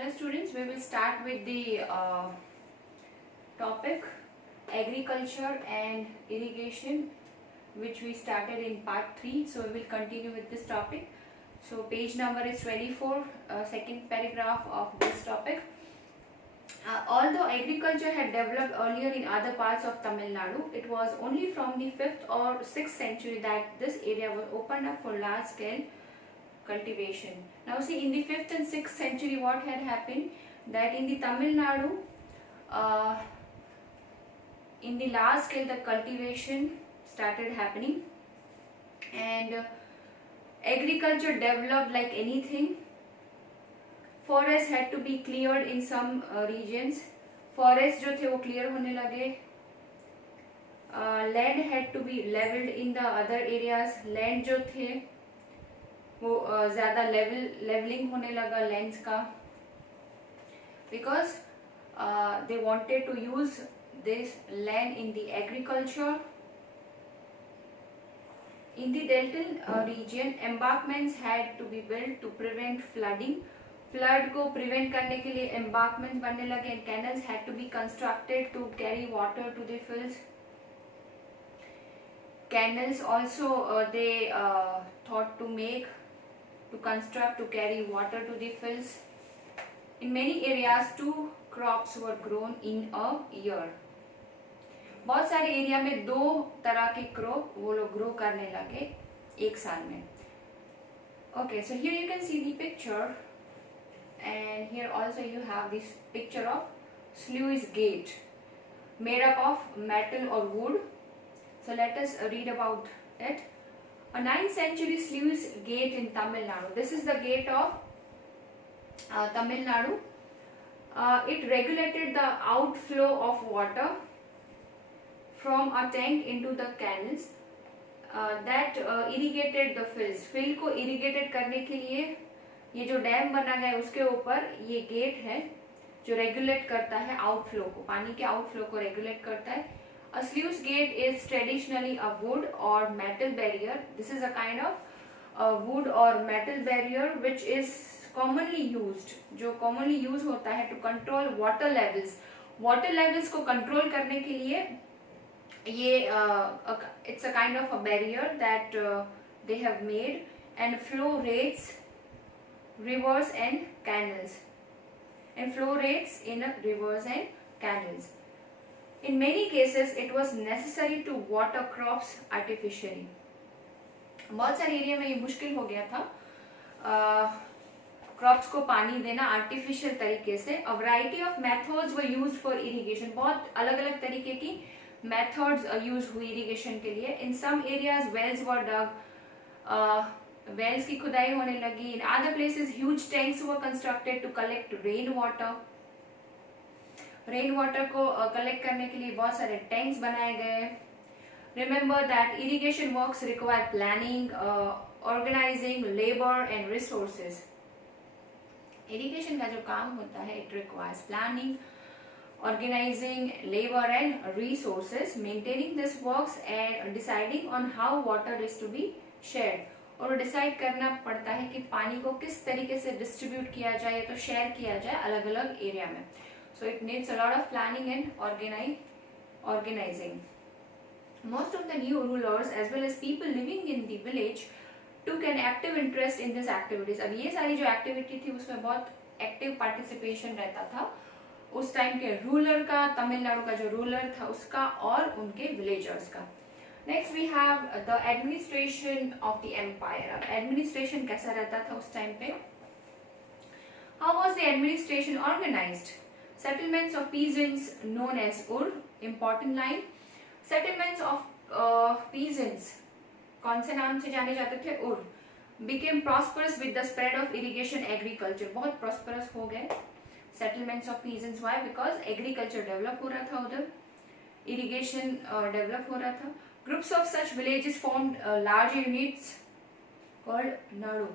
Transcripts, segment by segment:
Hello students, we will start with the topic agriculture and irrigation, which we started in part 3. So we will continue with this topic. So page number is 24, second paragraph of this topic. Although agriculture had developed earlier in other parts of Tamil Nadu, it was only from the 5th or 6th century that this area was opened up for large scale cultivation. Now see, in the 5th and 6th century what had happened, that in the Tamil Nadu, in the large scale the cultivation started happening, and agriculture developed like anything. Forests had to be cleared in some regions. Forests जो थे वो clear होने लगे. Land had to be leveled in the other areas. Land जो थे वो ज़्यादा leveling होने लगा lands का, because they wanted to use this land in the agriculture. In the delta region, embankments had to be built to prevent flooding. Flood को prevent करने के लिए embankments बनने लगे, and canals had to be constructed to carry water to the fields. Canals also they thought to construct to carry water to the fields. In many areas, 2 crops were grown in a year. बहुत सारे area में 2 तरह के crop वो लोग grow करने लगे एक साल में. Okay, so here you can see the picture, and here also you have this picture of sluice gate made up of metal or wood. So let us read about it. A 9th century sluice gate in Tamil Nadu. This is the gate of Tamil Nadu. It regulated the outflow of water from a tank into the canals that irrigated the fields. Field को irrigated करने के लिए ये जो dam बना है उसके ऊपर ये गेट है जो रेगुलेट करता है आउटफ्लो को, पानी के आउटफ्लो को रेगुलेट करता है. A sluice gate is traditionally a wood or metal barrier. This is a kind of wood or metal barrier which is commonly used, जो commonly use होता है to control water levels. Water levels को control करने के लिए ये it's a kind of a barrier that they have made, and flow rates rivers and canals, and flow rates in rivers and canals. In many cases, it was necessary to water crops artificially. बहुत सारे area में ये मुश्किल हो गया था crops को पानी देना आर्टिफिशियल तरीके से. A variety of methods were used for irrigation. बहुत अलग अलग तरीके की methods यूज हुई इरिगेशन के लिए. In some areas, wells were dug. Wells की खुदाई होने लगी. In other places, huge tanks were constructed to collect rain water. Rain water को कलेक्ट करने के लिए बहुत सारे टैंक्स बनाए गए. Remember that irrigation works require planning, organising, labour and resources. Irrigation का जो काम होता है it requires planning, organising, labour and resources, maintaining this works and deciding on how water is to be shared. और decide करना पड़ता है कि पानी को किस तरीके से डिस्ट्रीब्यूट किया जाए या तो शेयर किया जाए अलग अलग एरिया में. So it needs a lot of planning and organizing. Most of the new rulers as well as people living in the village took an active interest in these activities. अब ये सारी जो activity थी उसमें बहुत active participation रहता था उस टाइम के रूलर का, तमिलनाडु का जो रूलर था उसका और उनके विलेजर्स का. Next we have the administration of the empire. अब एडमिनिस्ट्रेशन कैसा रहता था उस टाइम पे. How was the administration organised. Settlements of peasants known as Ur, important line. Settlements of peasants, कौन से नाम से जाने जाते थे, Ur, became prosperous with the spread of irrigation agriculture. बहुत prosperous हो गए settlements of peasants. Why? Because agriculture develop हो रहा था उधर, irrigation develop हो रहा था. Groups of such villages formed large units called Nadu.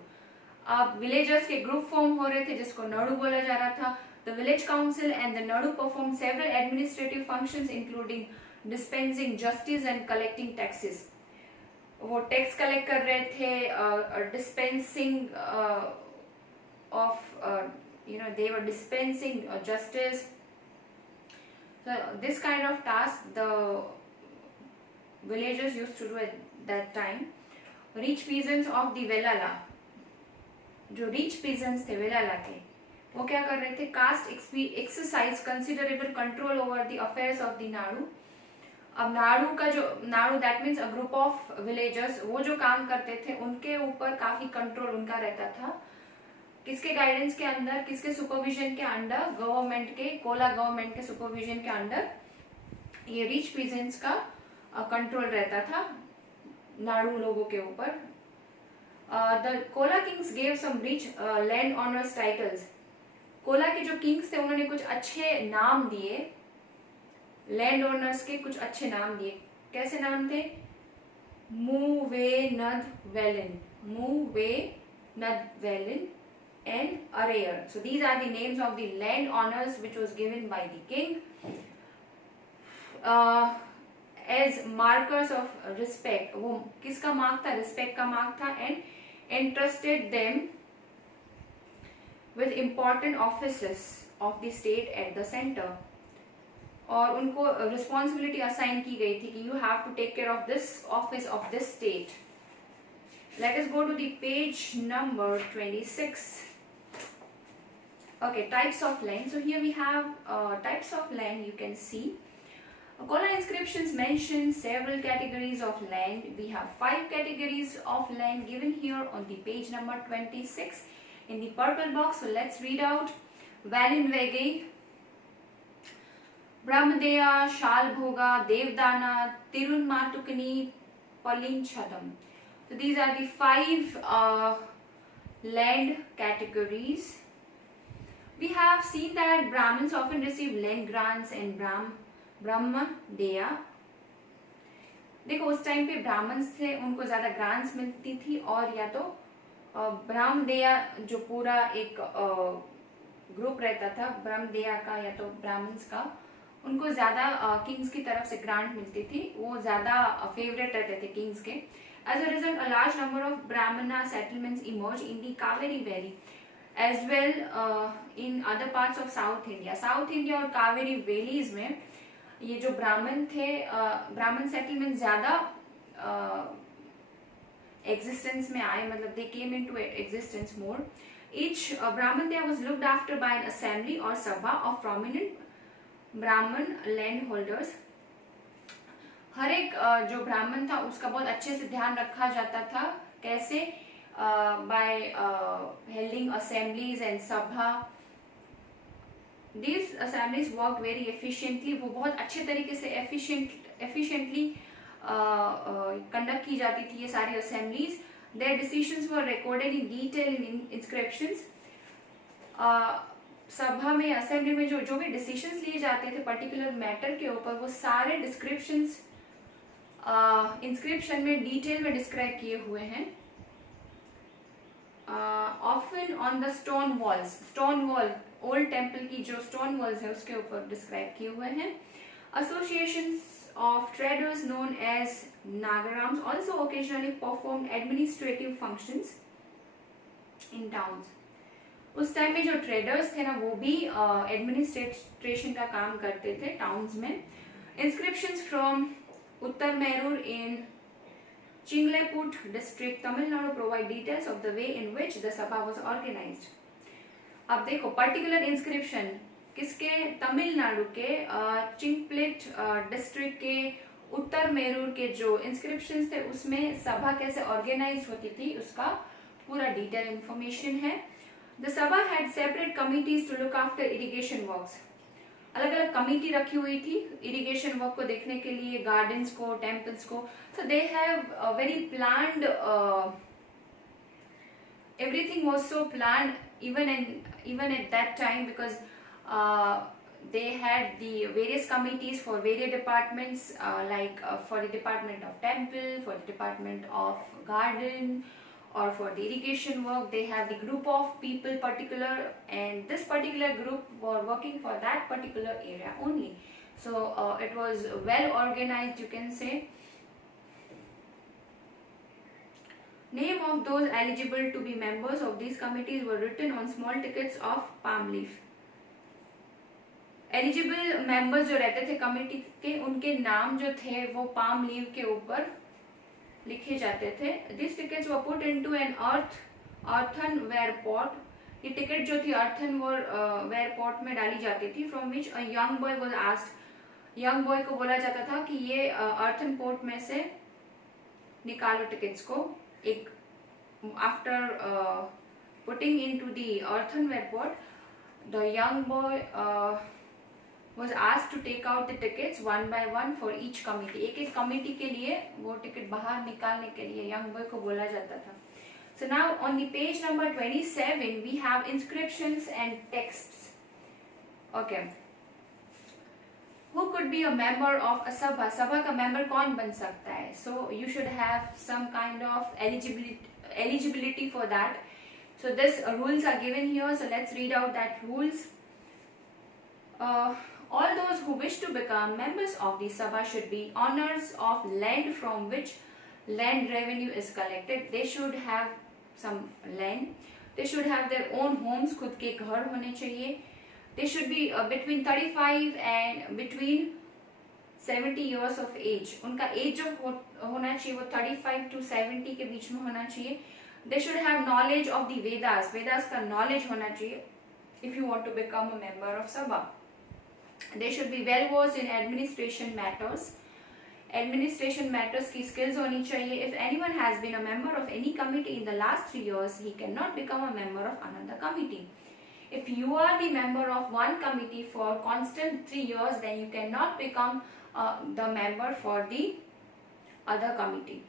अब villagers के group form हो रहे थे जिसको Nadu बोला जा रहा था. The village council and the Nadu performed several administrative functions including dispensing justice and collecting taxes. वो टैक्स कलेक्ट कर रहे थे, dispensing of they were dispensing justice. So this kind of task the villagers used to do at that time. Rich peasants of the Velala, जो rich peasants थे वेलाला के, वो क्या कर रहे थे? Caste exercise considerable control over the affairs of the nadu. अब nadu that means a group of villagers, वो जो काम करते थे उनके ऊपर काफी कंट्रोल उनका रहता था. किसके गाइडेंस के अंदर, किसके सुपरविजन के अंडर? गवर्नमेंट के, कोला गवर्नमेंट के सुपरविजन के अंडर ये रिच पीजेंट्स का कंट्रोल रहता था नाडू लोगों के ऊपर. The Chola kings gave some rich land owners titles. Chola के जो किंग्स थे उन्होंने कुछ अच्छे नाम दिए, लैंड ओनर्स के कुछ अच्छे नाम दिए. कैसे नाम थे? मुवेनदवेलिन, मुवेनदवेलिन and Arayar. So these are the names of the land honors which was given by the king as markers of respect. वो किसका मार्क था? रिस्पेक्ट का मार्क था. and entrusted them with important offices of the state at the center. और उनको responsibility assign की गई थी कि you have to take care of this office of this state. Let us go to the page number 26. Okay, types of land. So here we have types of land. You can see Kola inscriptions mention several categories of land. We have 5 categories of land given here on the page number 26 in the purple box. So let's read out. Valinvegi, Brahmadeya, Shalbhoga, Devdana, Tirunmatukani, Palinchadam. So these are the 5 land categories. We have seen that Brahmins often receive land grants and Brahmadeya. देखो उस time पे Brahmins थे, उनको ज्यादा grants मिलती थी, और या तो ब्रह्मदेया जो पूरा एक ग्रुप रहता था ब्रह्मदेया का या तो ब्राह्मण्स का, उनको ज्यादा किंग्स की तरफ से ग्रांट मिलती थी, वो ज्यादा फेवरेट रहते थे किंग्स के. As a result, a large number of Brahmana settlements emerged in the Kaveri Valley, as well in other parts of South India. South India और कावेरी वैलीज में ये जो ब्राह्मण थे, ब्राह्मण सेटलमेंट ज्यादा एग्जिस्टेंस में आए, मतलब they came into existence more. Each Brahmandeya was looked after by an assembly or sabha of prominent Brahman landholders. हर एक जो ब्राह्मण था उसका बहुत अच्छे से ध्यान रखा जाता था. कैसे? बाय हेल्डिंग असेंबलीज एंड सभा. These assemblies work very efficiently. वो बहुत अच्छे तरीके से एफिशिएंटली कंडक्ट की जाती थी ये सारी assemblies. Their decisions were recorded in detail in inscriptions. सभा में, असेंबली में जो भी डिसीजंस लिए जाते थे पर्टिकुलर मैटर के ऊपर, वो सारे डिस्क्रिप्शंस इंस्क्रिप्शन में डिटेल में डिस्क्राइब किए हुए हैं. Often on the stone walls, stone wall, old temple की जो स्टोन वॉल्स है उसके ऊपर डिस्क्राइब किए हुए हैं. Associations of traders known as nagarams also occasionally perform administrative functions in towns. उस टाइम में जो ट्रेडर्स थे ना, वो भी एडमिनिस्ट्रेशन का काम करते थे टाउन्स में. Inscriptions from Uttar Merur in Chingleput district, Tamil Nadu provide details of the way in which the sabha was organized. अब देखो पर्टिकुलर इंस्क्रिप्शन किसके? तमिलनाडु के चिंगप्लेट डिस्ट्रिक्ट के उत्तर मेरूर के जो इंस्क्रिप्शंस थे उसमें सभा कैसे ऑर्गेनाइज होती थी उसका पूरा डिटेल इंफॉर्मेशन है. The sabha had separate committees to look after irrigation works. अलग अलग कमिटी रखी हुई थी इरिगेशन वर्क को देखने के लिए, गार्डन्स को, टेम्पल्स को. So they have very planned, everything was so planned even at that time, because they had the various committees for various departments, like for the department of temple, for the department of garden, or for the irrigation work. They have the group of people particular, and this particular group were working for that particular area only. So it was well organized, you can say. Name of those eligible to be members of these committees were written on small tickets of palm leaf. Eligible members जो रहते थे committee के, उनके नाम जो थे वो palm leave के ऊपर लिखे जाते थे. This tickets were put into an earthenware pot. ये टिकट जो थी अर्थनवेयर पॉट में डाली जाती थी. From which a young boy was asked. Young boy को बोला जाता था कि ये अर्थन पॉट में से निकालो टिकट्स को. एक after putting into the earthenware pot, the young boy was asked to take out the tickets one by one for each committee. एक एक कमेटी के लिए वो टिकट बाहर निकालने के लिए यंग बॉय को बोला जाता था. So now on the page number 27 we have inscriptions and texts. Okay. Who could be a member of a sabha? सभा का member कौन बन सकता है? So you should have some kind of eligibility for that. So this rules are given here. So let's read out that rules. All those who wish to become members of the Sabha should be owners of land from which land revenue is collected. They should have some land. They should have their own homes. खुद के घर होने चाहिए. They should be between 35 and between 70 years of age. उनका age जो होना चाहिए वो 35 to 70 के बीच में होना चाहिए. They should have knowledge of the Vedas. Vedas का knowledge होना चाहिए if you want to become a member of Sabha. They should be well versed in administration matters. Administration matters की skills होनी चाहिए. If anyone has been a member of any committee in the last 3 years, he cannot become a member of another committee. If you are the member of one committee for constant 3 years, then you cannot become the member for the other committee.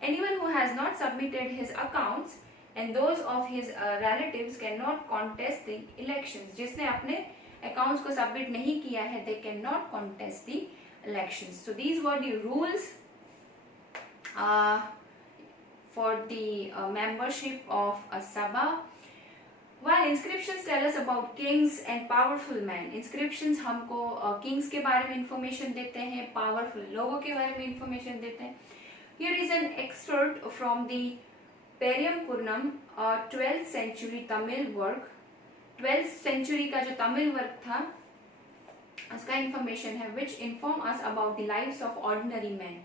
Anyone who has not submitted his accounts and those of his relatives cannot contest the elections. जिसने अपने accounts को submit नहीं किया है, they cannot contest the elections. So these were the rules for the membership of a sabha. While inscriptions tell us about kings and powerful men, inscriptions हमको kings के बारे में information देते हैं, powerful लोगों के बारे में information देते हैं. Here is an excerpt from the Periyam Purnam, 12th century Tamil work. 12th century का जो तमिल वर्क था उसका इंफॉर्मेशन है which inform us about the lives of ordinary men.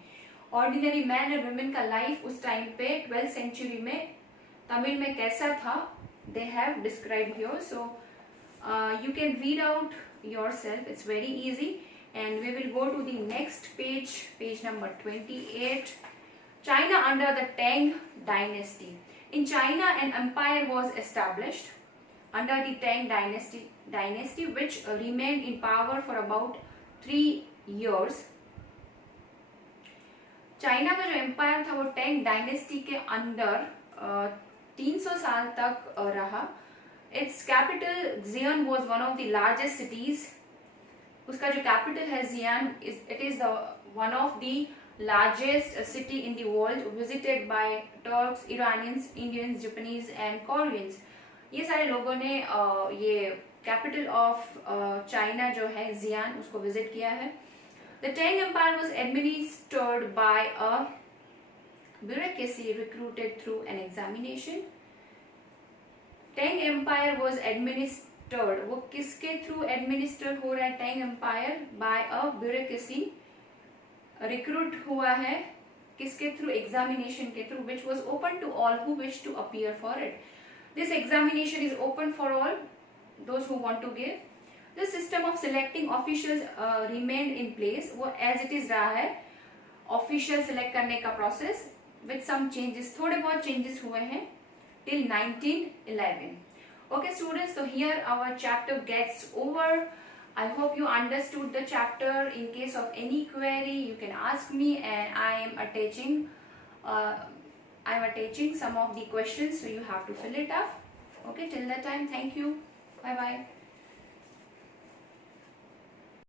Ordinary men and women का लाइफ उस time पे 12th century में तमिल में कैसा था they have described here. So you can read out yourself. It's very easy. And we will go to the next page, page number 28. China under the Tang dynasty. In China, an empire was established under the Tang dynasty which remained in power for about 3 years. China का जो empire था वो Tang dynasty के अंदर 300 साल तक रहा. Its capital Xian was one of the largest cities. उसका जो कैपिटल है Xian, it is one of the largest city in the world, visited by Turks, Iranians, Indians, Japanese and Koreans. ये सारे लोगों ने ये कैपिटल ऑफ चाइना जो है जियान उसको विजिट किया है. The Tang empire was administered by a bureaucracy recruited through an examination. Tang empire was administered, वो किसके थ्रू एडमिनिस्टर हो रहा है Tang empire? By a bureaucracy. Recruit हुआ है किसके थ्रू? एग्जामिनेशन के through, which was open to all who wish to appear for it. This examination is open for all those who want to give. The system of selecting officials remained in place. वो as it is रहा है. Official select करने का process with some changes. थोड़े बहुत changes हुए हैं till 1911. Okay students, so here our chapter gets over. I hope you understood the chapter. In case of any query, you can ask me, and I am attaching some of the questions, so you have to fill it up. Okay, till that time, thank you. Bye bye.